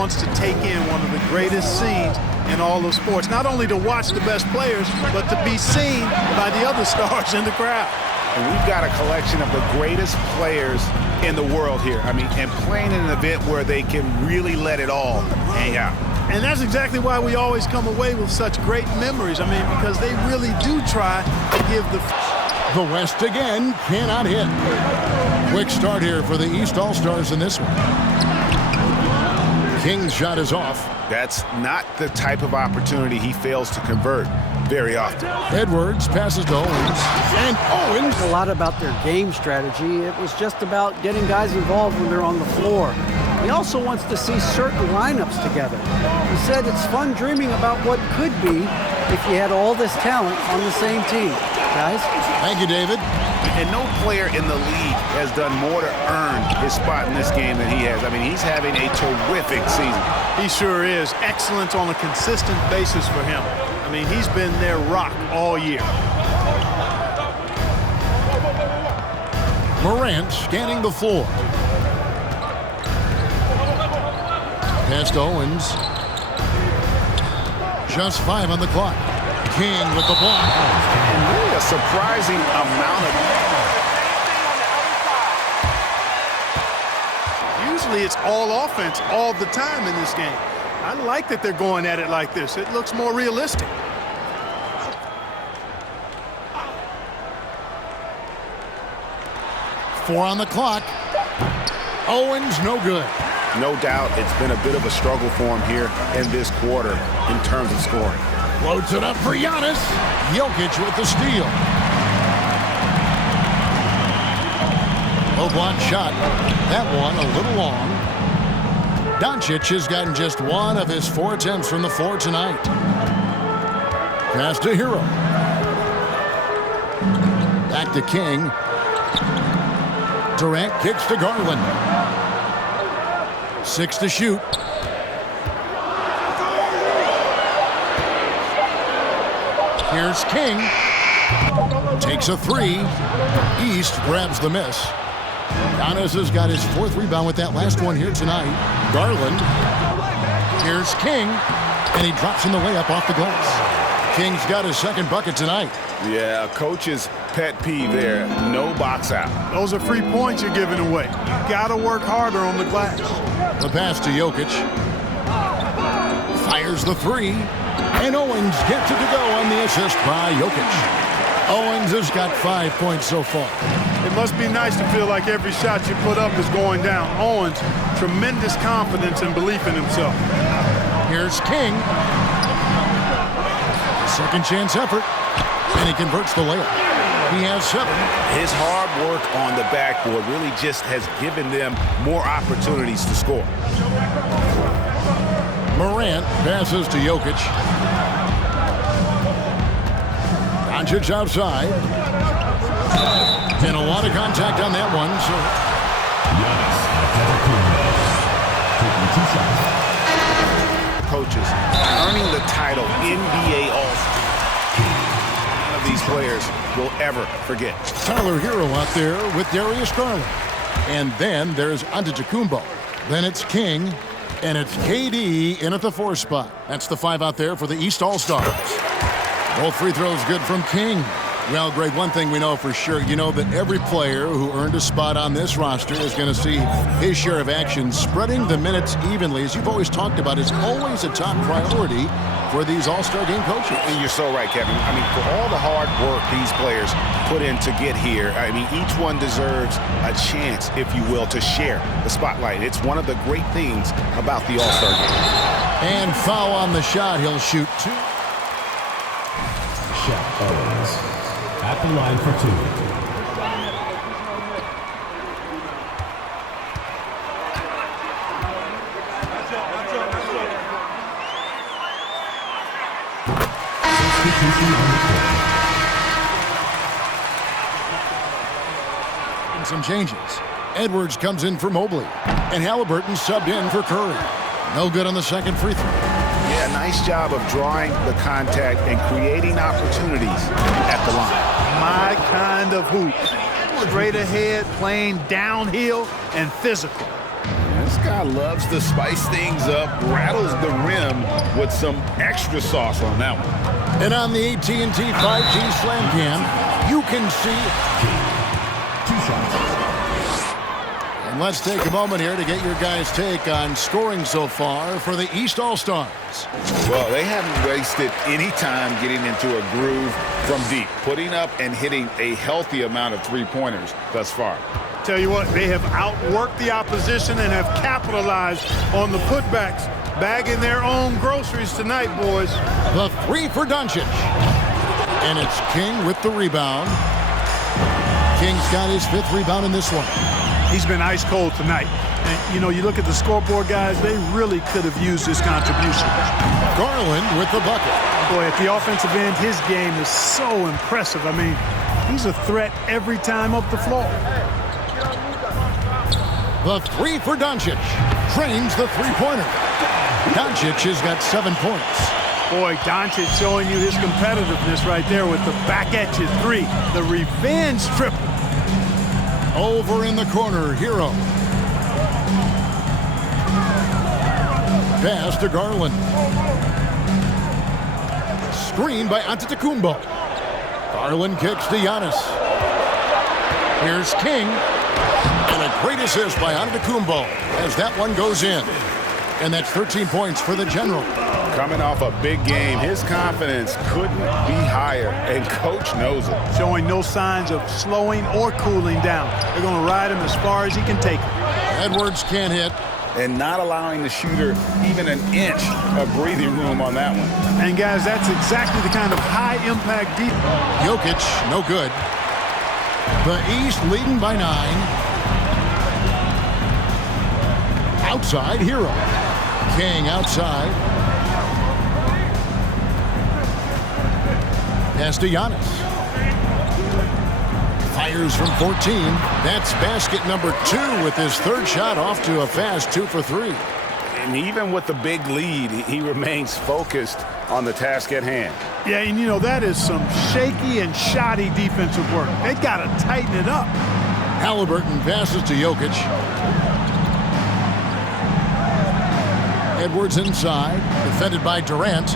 wants to take in one of the greatest scenes in all of sports. Not only to watch the best players, but to be seen by the other stars in the crowd. And we've got a collection of the greatest players in the world here. I mean, and playing in an event where they can really let it all hang out. And that's exactly why we always come away with such great memories. I mean, because they really do try to give the West again cannot hit. Quick start here for the East All-Stars in this one. King's shot is off. That's not the type of opportunity he fails to convert very often. Edwards passes to Owens. And Owens. A lot about their game strategy. It was just about getting guys involved when they're on the floor. He also wants to see certain lineups together. He said it's fun dreaming about what could be if you had all this talent on the same team. Guys? Thank you, David. And no player in the league has done more to earn his spot in this game than he has. I mean, he's having a terrific season. He sure is. Excellence on a consistent basis for him. I mean, he's been their rock all year. Morant scanning the floor. Pass to Owens. Just 5 on the clock. King with the block. And really a surprising amount of... Usually it's all offense all the time in this game. I like that they're going at it like this. It looks more realistic. Four on the clock. Owens, no good. No doubt it's been a bit of a struggle for him here in this quarter in terms of scoring. Loads it up for Giannis. Jokic with the steal. Low block shot. That one a little long. Doncic has gotten just one of his 4 attempts from the floor tonight. Pass to Hero. Back to King. Durant kicks to Garland. 6 to shoot. Here's King. Takes a 3. East grabs the miss. Giannis has got his 4th rebound with that last one here tonight. Garland. Here's King. And he drops in the layup off the glass. King's got his 2nd bucket tonight. Yeah, coach's pet peeve there. No box out. Those are free points you're giving away. You got to work harder on the glass. The pass to Jokic. Fires the 3. And Owens gets it to go on the assist by Jokic. Owens has got 5 points so far. It must be nice to feel like every shot you put up is going down. Owens, tremendous confidence and belief in himself. Here's King. Second chance effort. And he converts the layup. He has 7. His hard work on the backboard really just has given them more opportunities to score. Morant passes to Jokic. Doncic outside. And a lot of contact on that one. So coaches earning the title NBA All-Star. None of these players will ever forget. Tyler Hero out there with Darius Garland. And then there's Antetokounmpo. Then it's King. And it's KD in at the 4 spot. That's the 5 out there for the East All-Stars. Both free throws good from King. Well, Greg, one thing we know for sure, you know that every player who earned a spot on this roster is going to see his share of action. Spreading the minutes evenly, as you've always talked about, is always a top priority for these All-Star game coaches. And you're so right, Kevin. I mean, for all the hard work these players put in to get here, I mean, each one deserves a chance, if you will, to share the spotlight. It's one of the great things about the All-Star game. And foul on the shot. He'll shoot 2. Shot Owens at the line for 2. Some changes. Edwards comes in for Mobley. And Halliburton subbed in for Curry. No good on the second free throw. Yeah, nice job of drawing the contact and creating opportunities at the line. My kind of hoop. Straight ahead, playing downhill, and physical. And This guy loves to spice things up, rattles the rim with some extra sauce on that one. And on the AT&T 5G Slam Cam, you can see... 2 shots. And let's take a moment here to get your guys' take on scoring so far for the East All-Stars. Well, they haven't wasted any time getting into a groove from deep, putting up and hitting a healthy amount of three-pointers thus far. Tell you what, they have outworked the opposition and have capitalized on the putbacks, bagging their own groceries tonight, boys. The three for Doncic. And it's King with the rebound. King's got his 5th rebound in this one. He's been ice cold tonight. And, you know, you look at the scoreboard, guys, they really could have used his contribution. Garland with the bucket. Boy, at the offensive end, his game is so impressive. I mean, he's a threat every time up the floor. The three for Doncic. Trains the three-pointer. Doncic has got 7 points. Boy, Doncic showing you his competitiveness right there with the back at you three. The revenge triple. Over in the corner, Hero. Pass to Garland. Screen by Antetokounmpo. Garland kicks to Giannis. Here's King. And a great assist by Antetokounmpo as that one goes in. And that's 13 points for the General. Coming off a big game, his confidence couldn't be higher, and Coach knows it. Showing no signs of slowing or cooling down. They're going to ride him as far as he can take him. Edwards can't hit. And not allowing the shooter even an inch of breathing room on that one. And, guys, that's exactly the kind of high-impact defense. Jokic, no good. The East leading by 9. Outside, Hero. King outside. Pass to Giannis. Fires from 14. That's basket number 2 with his 3rd shot off to a fast 2 for 3. And even with the big lead, he remains focused on the task at hand. Yeah, and you know, that is some shaky and shoddy defensive work. They got to tighten it up. Halliburton passes to Jokic. Edwards inside, defended by Durant.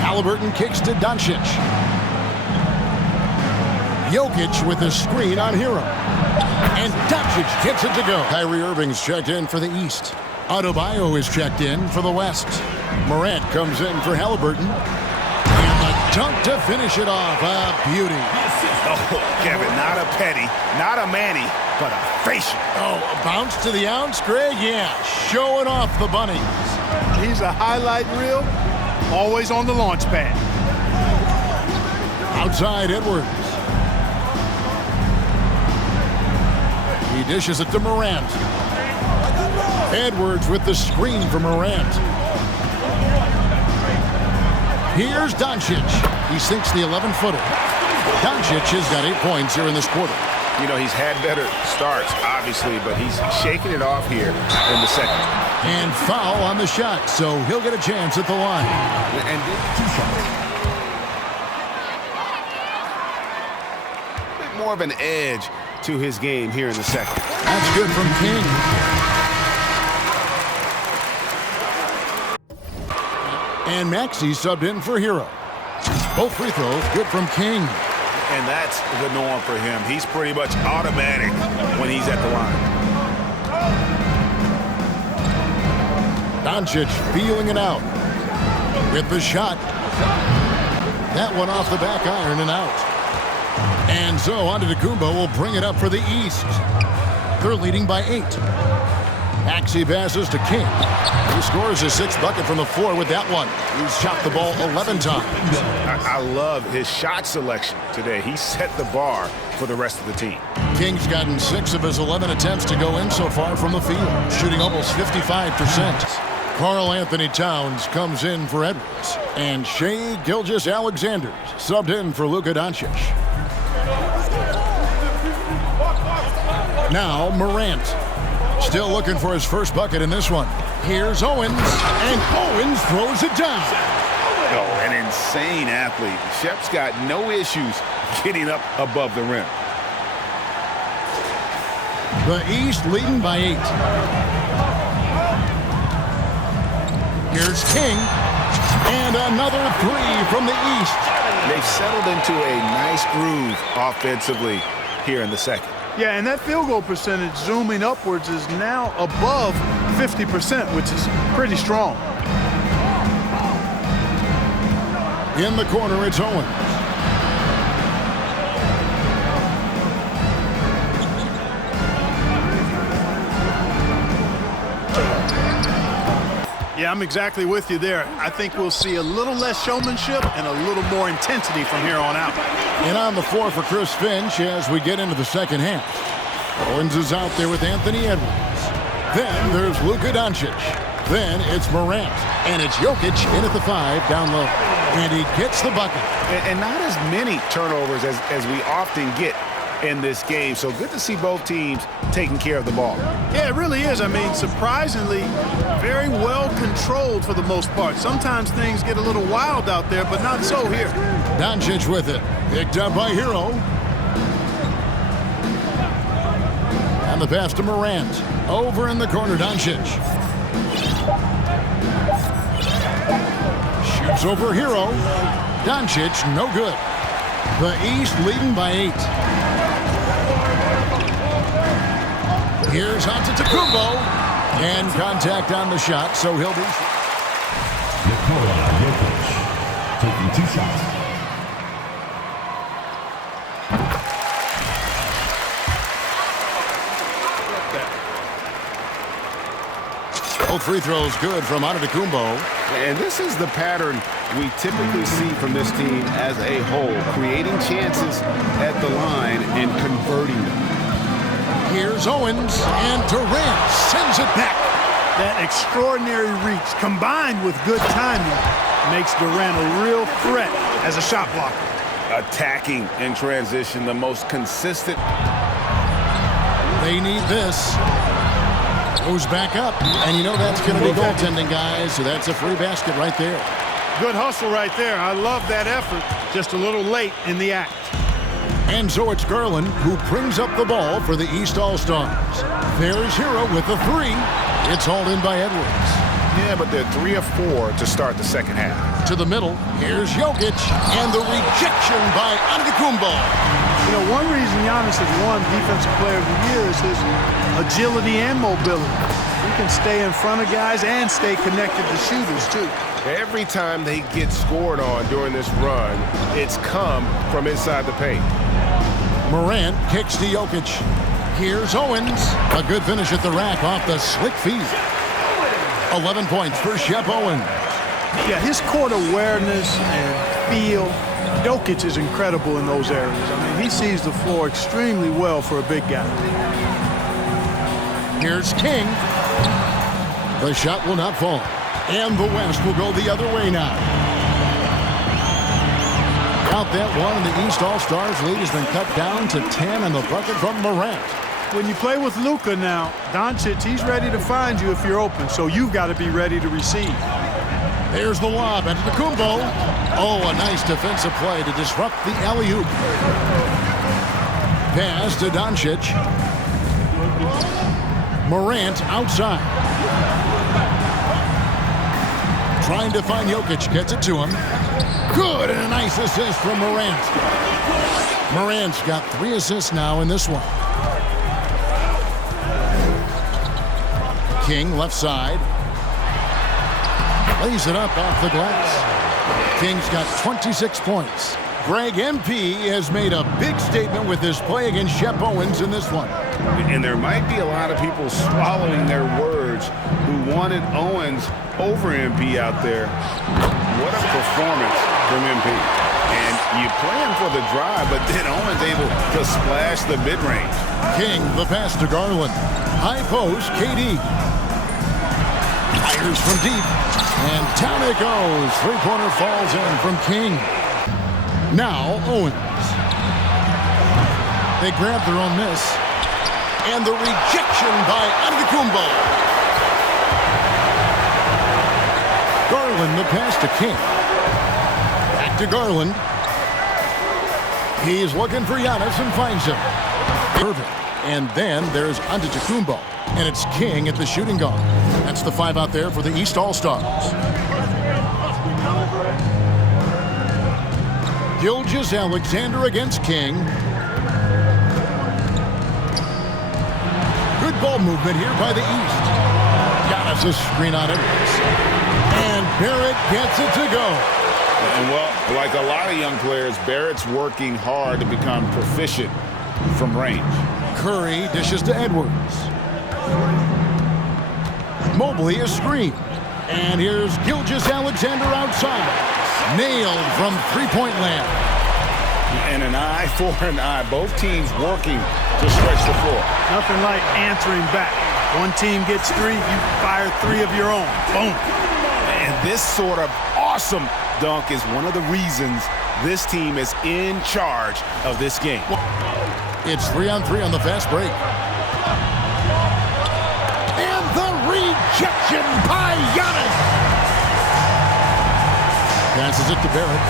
Halliburton kicks to Doncic. Jokic with a screen on Hero. And Doncic gets it to go. Kyrie Irving's checked in for the East. Adebayo is checked in for the West. Morant comes in for Halliburton. And the dunk to finish it off. A beauty. Oh, Kevin, not a petty, not a Manny, but a facial. Oh, a bounce to the ounce, Greg? Yeah, showing off the bunnies. He's a highlight reel, always on the launch pad. Outside Edwards. He dishes it to Morant. Edwards with the screen for Morant. Here's Doncic. He sinks the 11-footer. Doncic has got 8 points here in this quarter. You know, he's had better starts, obviously, but he's shaking it off here in the second. And foul on the shot, so he'll get a chance at the line. And 2 shots. a bit more of an edge to his game here in the second. That's good from King. And Maxey subbed in for Hero. Both free throws good from King. And that's the norm for him. He's pretty much automatic when he's at the line. Doncic feeling it out with the shot. That one off the back iron and out. And so Antetokounmpo will bring it up for the East. They're leading by 8. Maxey passes to King. He scores his 6th bucket from the floor with that one. He's shot the ball 11 times. I love his shot selection today. He set the bar for the rest of the team. King's gotten 6 of his 11 attempts to go in so far from the field, shooting almost 55%. Karl Anthony Towns comes in for Edwards. And Shai Gilgeous-Alexander subbed in for Luka Doncic. Now Morant. Still looking for his first bucket in this one. Here's Owens, and Owens throws it down. Oh, an insane athlete. Shep's got no issues getting up above the rim. The East leading by 8. Here's King. And another three from the East. They've settled into a nice groove offensively here in the second. Yeah, and that field goal percentage zooming upwards is now above 50%, which is pretty strong. In the corner, it's Owens. Yeah, I'm exactly with you there. I think we'll see a little less showmanship and a little more intensity from here on out. And on the floor for Chris Finch as we get into the second half. Owens is out there with Anthony Edwards. Then there's Luka Doncic. Then it's Morant. And it's Jokic in at the 5 down low. And he gets the bucket. And not as many turnovers as we often get in this game. So good to see both teams taking care of the ball. Yeah, it really is. I mean, surprisingly, very well controlled for the most part. Sometimes things get a little wild out there, but not so here. Doncic with it. Picked up by Hero. And the pass to Morant. Over in the corner, Doncic. Shoots over Hero. Doncic, no good. The East leading by 8. Here's Antetokounmpo. And contact on the shot, so he'll be... Nikola Jokic taking 2 shots. Both free throws good from Antetokounmpo. And this is the pattern we typically see from this team as a whole, creating chances at the line and converting them. Here's Owens, and Durant sends it back. That extraordinary reach combined with good timing makes Durant a real threat as a shot blocker. Attacking in transition, the most consistent. They need this. Goes back up, and you know that's going to be goaltending, guys, so that's a free basket right there. Good hustle right there. I love that effort. Just a little late in the act. And so it's Garland who brings up the ball for the East All-Stars. There's Hero with the 3. It's hauled in by Edwards. Yeah, but they're 3 of 4 to start the second half. To the middle, here's Jokic, and the rejection by Antetokounmpo. You know, one reason Giannis has won Defensive Player of the Year is his agility and mobility. He can stay in front of guys and stay connected to shooters, too. Every time they get scored on during this run, it's come from inside the paint. Morant kicks to Jokic. Here's Owens. A good finish at the rack off the slick feet. 11 points for Shep Owens. Yeah, his court awareness and feel, Jokic is incredible in those areas. I mean, he sees the floor extremely well for a big guy. Here's King. The shot will not fall. And the West will go the other way now. Out that one, and the East All-Stars lead has been cut down to 10 and the bucket from Morant. When you play with Luka now, Doncic, he's ready to find you if you're open, so you've got to be ready to receive. There's the lob into the Kumbo. Oh, a nice defensive play to disrupt the alley-oop. Pass to Doncic. Morant outside. Trying to find Jokic, gets it to him. Good, and a nice assist from Morant. Morant's got 3 assists now in this one. King, left side. Lays it up off the glass. King's got 26 points. Greg MP has made a big statement with his play against Shep Owens in this one. And there might be a lot of people swallowing their words who wanted Owens over MP out there. What a performance from MP. And you plan for the drive, but then Owens able to splash the mid-range. King, the pass to Garland. High post, KD. Fires from deep. And down it goes. Three-pointer falls in from King. Now Owens. They grab their own miss. And the rejection by Antetokounmpo. Garland, the pass to King. Back to Garland. He's looking for Giannis and finds him. Perfect. And then there's Antetokounmpo. And it's King at the shooting guard. That's the 5 out there for the East All-Stars. Gilgeous-Alexander against King. Good ball movement here by the East. Giannis a screen on Edwards. And Barrett gets it to go. And well, like a lot of young players, Barrett's working hard to become proficient from range. Curry dishes to Edwards. Mobley a screen. And here's Gilgeous-Alexander outside. Nailed from three-point land. And an eye for an eye. Both teams working to stretch the floor. Nothing like answering back. One team gets 3, you fire 3 of your own. Boom. And this sort of awesome dunk is one of the reasons this team is in charge of this game. It's 3-on-3 on the fast break. And the rejection by Giannis. Passes it to Barrett.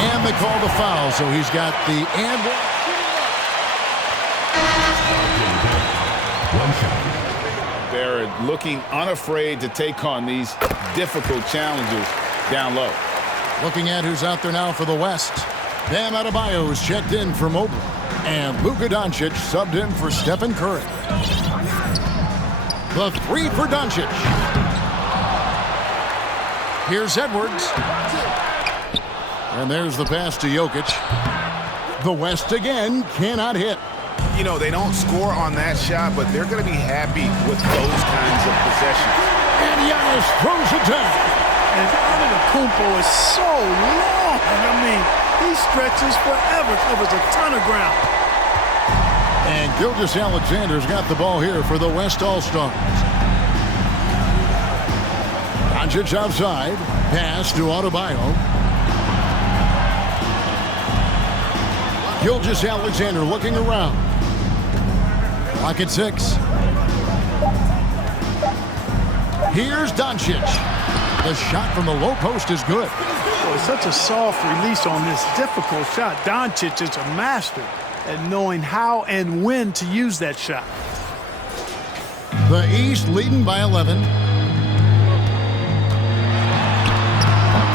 And they call the foul, so he's got the and One shot. Barrett looking unafraid to take on these difficult challenges down low. looking at who's out there now for the West. Bam Adebayo is checked in for Mobley. And Luka Doncic subbed in for Stephen Curry. The three for Doncic. Here's Edwards. And there's the pass to Jokic. The West again cannot hit. You know, they don't score on that shot, but they're going to be happy with those kinds of possessions. And Giannis throws it down. And Antetokounmpo is so long. I mean, he stretches forever, covers a ton of ground. And Gilgeous-Alexander's got the ball here for the West All-Stars. Doncic outside. Pass to Adebayo. Gilgeous-Alexander looking around. Clock at 6. Here's Doncic. The shot from the low post is good. Boy, such a soft release on this difficult shot. Doncic is a master at knowing how and when to use that shot. The East leading by 11.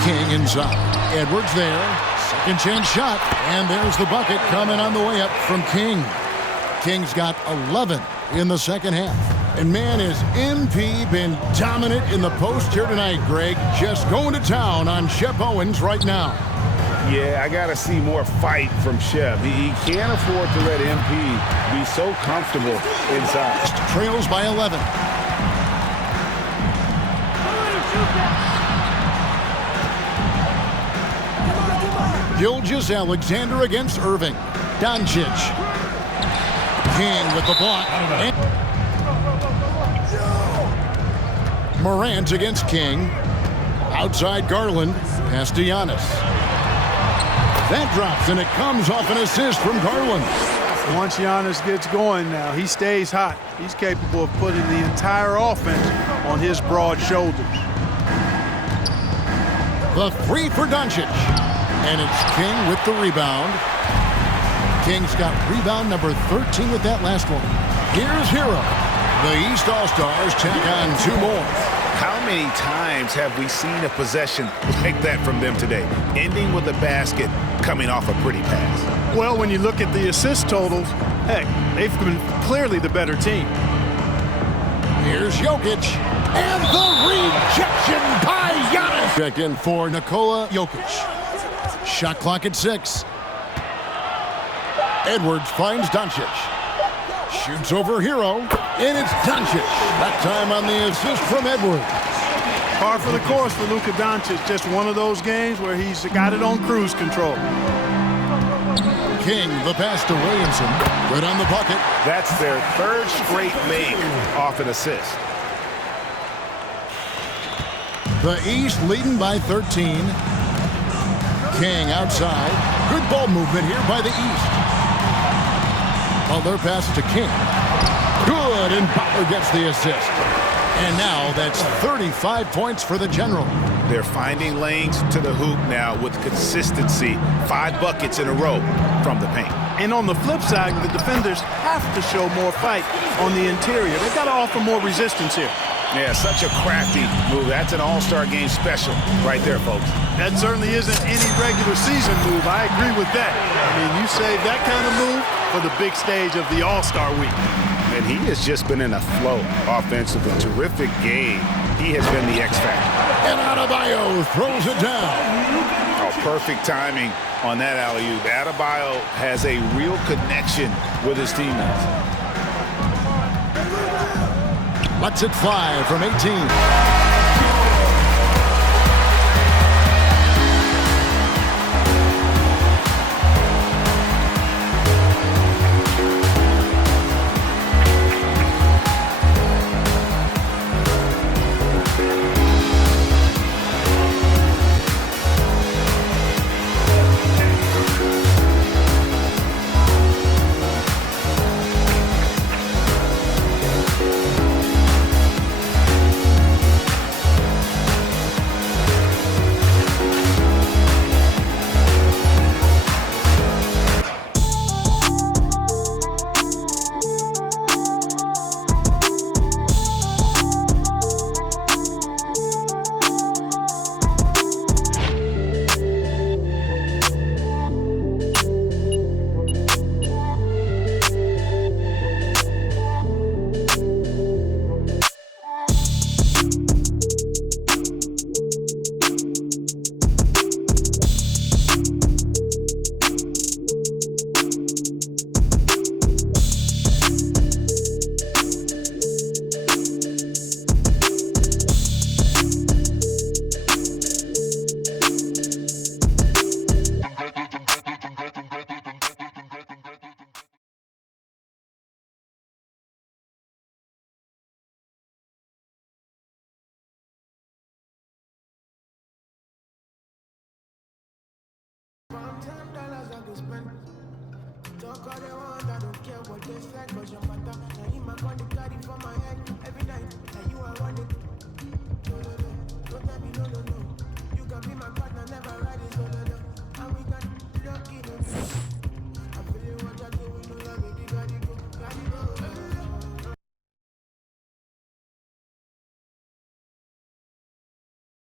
King inside. Edwards there. Second chance shot. And there's the bucket coming on the way up from King. King's got 11 in the second half. And man, has MP been dominant in the post here tonight, Greg. Just going to town on Shep Owens right now. Yeah, I got to see more fight from Shep. He can't afford to let MP be so comfortable inside. Trails by 11. Gilgeous-Alexander against Irving. Doncic. King with the block. And Morant against King. Outside Garland. Pass to Giannis. That drops, and it comes off an assist from Garland. Once Giannis gets going now, he stays hot. He's capable of putting the entire offense on his broad shoulders. The three for Doncic. And it's King with the rebound. King's got rebound number 13 with that last one. Here's Hero. The East All-Stars tack on 2 more. How many times have we seen a possession like that from them today? Ending with a basket, coming off a pretty pass. Well, when you look at the assist totals, heck, they've been clearly the better team. Here's Jokic. And the rejection by Giannis. Check in for Nikola Jokic. Shot clock at 6. Edwards finds Doncic. Shoots over Hero. And it's Doncic. That time on the assist from Edwards. Par for the course for Luka Doncic. Just one of those games where he's got it on cruise control. King, the pass to Williamson. Good on the bucket. That's their 3rd straight make off an assist. The East leading by 13. King outside. Good ball movement here by the East. Butler passes to King. Good, and Butler gets the assist. And now that's 35 points for the General. They're finding lanes to the hoop now with consistency. 5 buckets in a row from the paint. And on the flip side, the defenders have to show more fight on the interior. They've got to offer more resistance here. Yeah, such a crafty move. That's an all-star game special right there, folks. That certainly isn't any regular season move. I agree with that. I mean, you save that kind of move for the big stage of the All-Star week. And he has just been in a flow offensively. Terrific game. He has been the X factor. And Adebayo throws it down. Oh, perfect timing on that alley-oop. Adebayo has a real connection with his teammates. Lets it fly from 18. Talk all they want, I don't care what they say, 'cause your matter. Now you my body carry for my